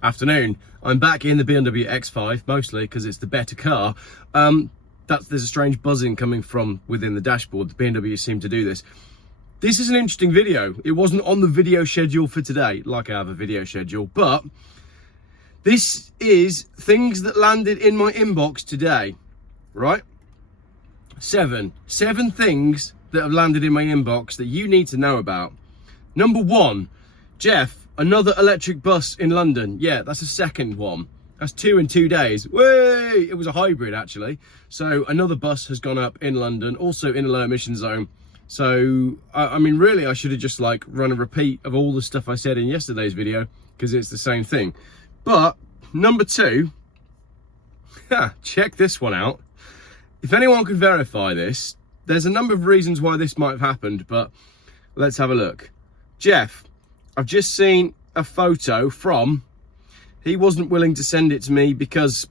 Afternoon. I'm back in the BMW X5, mostly because it's the better car. There's a strange buzzing coming from within the dashboard. The BMW seem to do this. This is an interesting video. It wasn't on the video schedule for today, like I have a video schedule, but this is things that landed in my inbox today, right? Seven things that have landed in my inbox that you need to know about. Number one, Jeff, another electric bus in London. Yeah, that's the second one. That's 2 in 2 days. Way! It was a hybrid, actually. So another bus has gone up in London, also in a low emission zone. So, I mean, really, I should have just like run a repeat of all the stuff I said in yesterday's video, because it's the same thing. But number two, check this one out. If anyone can verify this, there's a number of reasons why this might have happened, but let's have a look. Jeff, I've just seen a photo from, he wasn't willing to send it to me because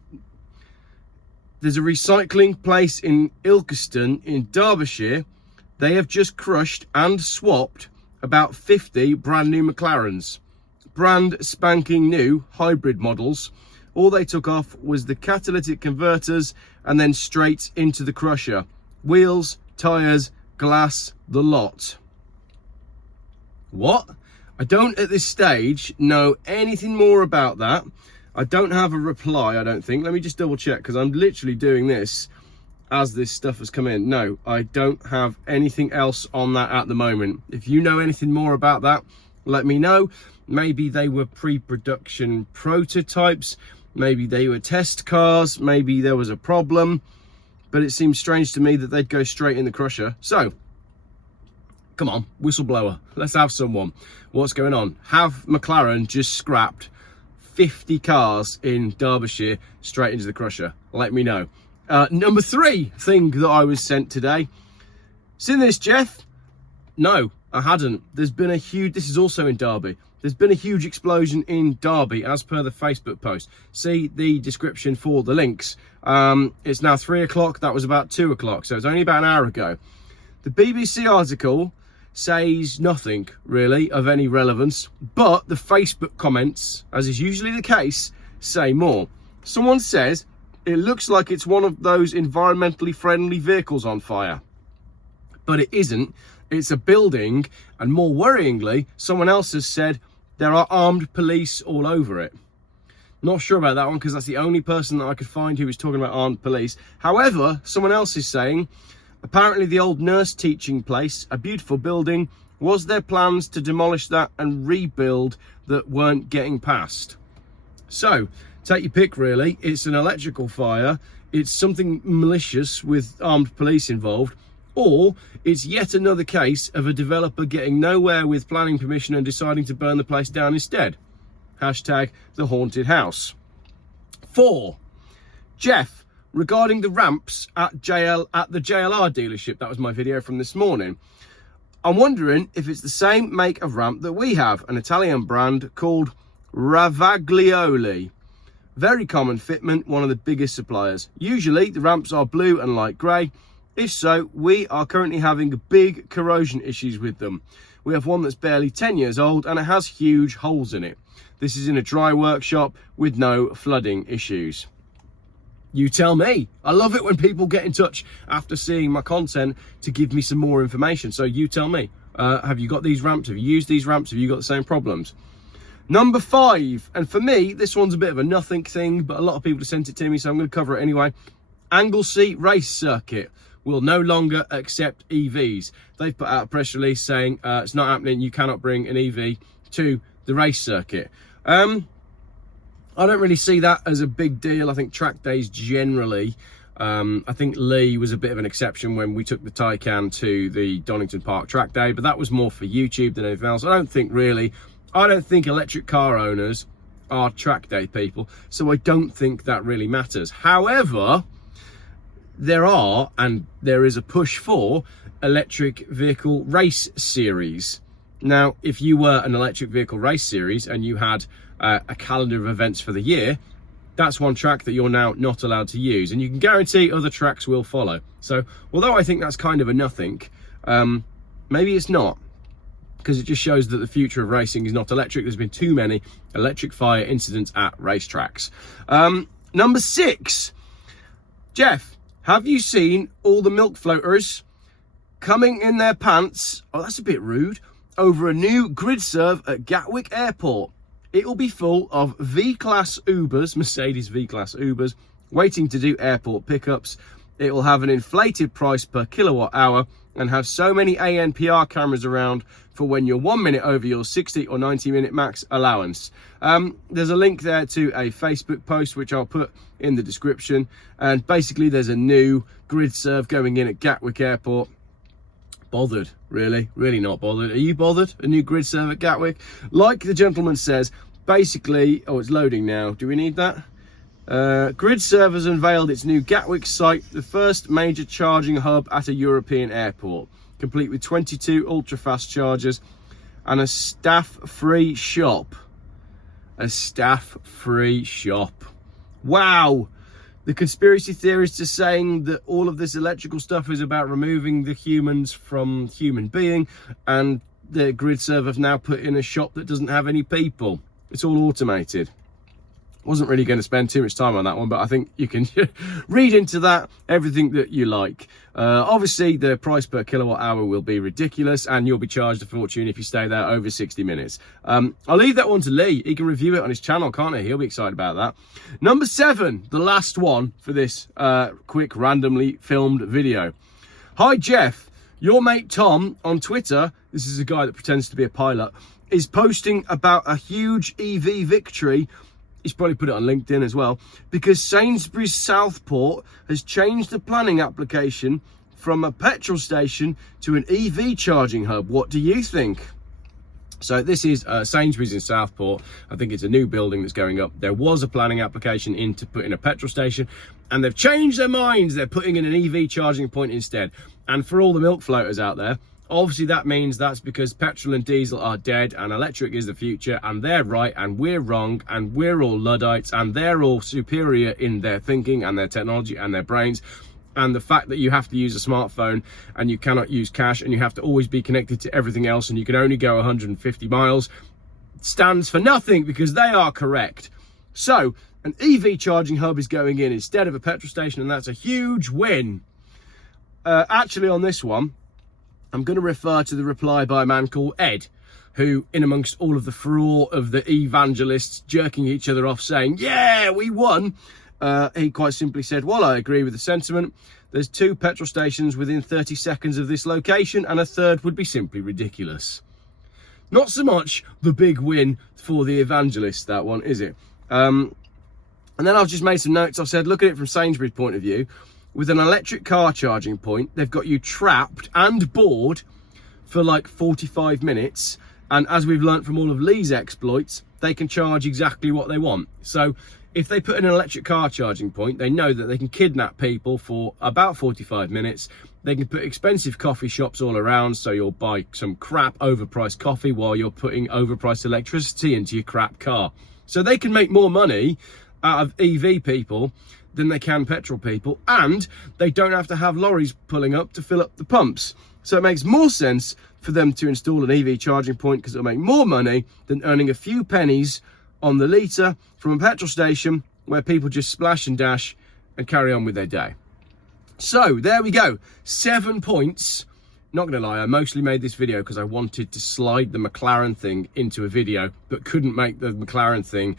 there's a recycling place in Ilkeston in Derbyshire. They have just crushed and swapped about 50 brand new McLarens, brand spanking new hybrid models. All they took off was the catalytic converters and then straight into the crusher. Wheels, tyres, glass, the lot. What? I don't at this stage know anything more about that. I don't have a reply, I don't think. Let me just double check, because I'm literally doing this as this stuff has come in. No, I don't have anything else on that at the moment. If you know anything more about that, let me know. Maybe they were pre-production prototypes. Maybe they were test cars. Maybe there was a problem. But it seems strange to me that they'd go straight in the crusher. So, come on, whistleblower. Let's have someone. What's going on? Have McLaren just scrapped 50 cars in Derbyshire straight into the crusher? Let me know. Number three thing that I was sent today. Seen this, Jeff? No, I hadn't. There's been a huge, this is also in Derby. There's been a huge explosion in Derby as per the Facebook post. See the description for the links. It's now 3 o'clock. That was about 2 o'clock. So it's only about an hour ago. The BBC article says nothing really of any relevance, but the Facebook comments, as is usually the case, say more. Someone says, it looks like it's one of those environmentally friendly vehicles on fire. But it isn't. It's a building, and more worryingly, someone else has said there are armed police all over it. Not sure about that one, because that's the only person that I could find who was talking about armed police. However, someone else is saying, apparently the old nurse teaching place, a beautiful building, was there plans to demolish that and rebuild that weren't getting passed? So, take your pick really. It's an electrical fire, it's something malicious with armed police involved, or it's yet another case of a developer getting nowhere with planning permission and deciding to burn the place down instead. Hashtag the haunted house. 4. Jeff, regarding the ramps at the JLR dealership, that was my video from this morning. I'm wondering if it's the same make of ramp that we have, an Italian brand called Ravaglioli. Very common fitment, one of the biggest suppliers. Usually the ramps are blue and light grey. If so, we are currently having big corrosion issues with them. We have one that's barely 10 years old and it has huge holes in it. This is in a dry workshop with no flooding issues. You tell me. I love it when people get in touch after seeing my content to give me some more information. So you tell me, have you got these ramps? Have you used these ramps? Have you got the same problems? Number 5, and for me, this one's a bit of a nothing thing, but a lot of people have sent it to me, so I'm going to cover it anyway. Anglesey race circuit will no longer accept EVs. They've put out a press release saying it's not happening, you cannot bring an EV to the race circuit. I don't really see that as a big deal. I think track days generally, I think Lee was a bit of an exception when we took the Taycan to the Donington Park track day, but that was more for YouTube than anything else. I don't think electric car owners are track day people, so I don't think that really matters. However, there is a push for electric vehicle race series. Now, if you were an electric vehicle race series and you had a calendar of events for the year, that's one track that you're now not allowed to use, and you can guarantee other tracks will follow. So although I think that's kind of a nothing, maybe it's not. because it just shows that the future of racing is not electric. There's been too many electric fire incidents at racetracks. Number 6, Jeff, have you seen all the milk floaters coming in their pants? Oh, that's a bit rude. Over a new Gridserve at Gatwick Airport. It will be full of V-Class Ubers, Mercedes V-Class Ubers, waiting to do airport pickups. It will have an inflated price per kilowatt hour and have so many ANPR cameras around for when you're 1 minute over your 60 or 90 minute max allowance. There's a link there to a Facebook post, which I'll put in the description. And basically there's a new Gridserve going in at Gatwick Airport. Bothered, really not bothered. Are you bothered? A new Gridserve at Gatwick? Like the gentleman says, basically, oh, it's loading now. Do we need that? Gridserve has unveiled its new Gatwick site, the first major charging hub at a European airport, complete with 22 ultra-fast chargers and a staff-free shop. A staff-free shop. Wow! The conspiracy theorists are saying that all of this electrical stuff is about removing the humans from human being, and the Gridserve have now put in a shop that doesn't have any people. It's all automated. Wasn't really going to spend too much time on that one, but I think you can read into that everything that you like. Obviously, the price per kilowatt hour will be ridiculous, and you'll be charged a fortune if you stay there over 60 minutes. I'll leave that one to Lee. He can review it on his channel, can't he? He'll be excited about that. Number 7, the last one for this quick, randomly filmed video. Hi, Jeff. Your mate Tom on Twitter, this is a guy that pretends to be a pilot, is posting about a huge EV victory. He's probably put it on LinkedIn as well, because Sainsbury's Southport has changed the planning application from a petrol station to an EV charging hub. What do you think? So this is Sainsbury's in Southport. I think it's a new building that's going up. There was a planning application in to put in a petrol station, and they've changed their minds. They're putting in an EV charging point instead. And for all the milk floaters out there, obviously that means that's because petrol and diesel are dead and electric is the future, and they're right and we're wrong, and we're all Luddites and they're all superior in their thinking and their technology and their brains. And the fact that you have to use a smartphone and you cannot use cash and you have to always be connected to everything else and you can only go 150 miles stands for nothing, because they are correct. So an EV charging hub is going in instead of a petrol station, and that's a huge win. Actually, on this one, I'm going to refer to the reply by a man called Ed, who, in amongst all of the furore of the Evangelists jerking each other off saying, yeah, we won, he quite simply said, well, I agree with the sentiment. There's 2 petrol stations within 30 seconds of this location, and a third would be simply ridiculous. Not so much the big win for the Evangelists, that one, is it? And then I've just made some notes. I've said, look at it from Sainsbury's point of view. With an electric car charging point, they've got you trapped and bored for like 45 minutes. And as we've learnt from all of Lee's exploits, they can charge exactly what they want. So if they put in an electric car charging point, they know that they can kidnap people for about 45 minutes. They can put expensive coffee shops all around, so you'll buy some crap overpriced coffee while you're putting overpriced electricity into your crap car. So they can make more money out of EV people than they can petrol people, and they don't have to have lorries pulling up to fill up the pumps. So it makes more sense for them to install an EV charging point, because it'll make more money than earning a few pennies on the litre from a petrol station where people just splash and dash and carry on with their day. So there we go, 7 points. Not gonna lie, I mostly made this video because I wanted to slide the McLaren thing into a video, but couldn't make the McLaren thing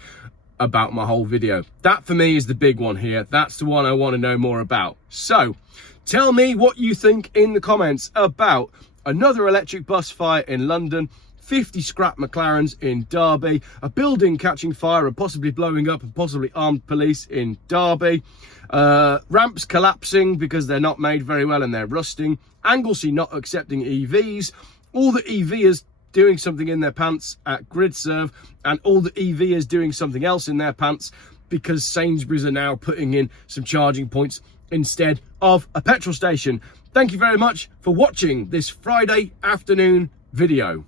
about my whole video. That for me is the big one here. That's the one I want to know more about. So tell me what you think in the comments about another electric bus fire in London, 50 scrap McLarens in Derby, a building catching fire and possibly blowing up, and possibly armed police in Derby, ramps collapsing because they're not made very well and they're rusting, Anglesey not accepting EVs, all the EVers doing something in their pants at Gridserve, and all the EVers doing something else in their pants because Sainsbury's are now putting in some charging points instead of a petrol station. Thank you very much for watching this Friday afternoon video.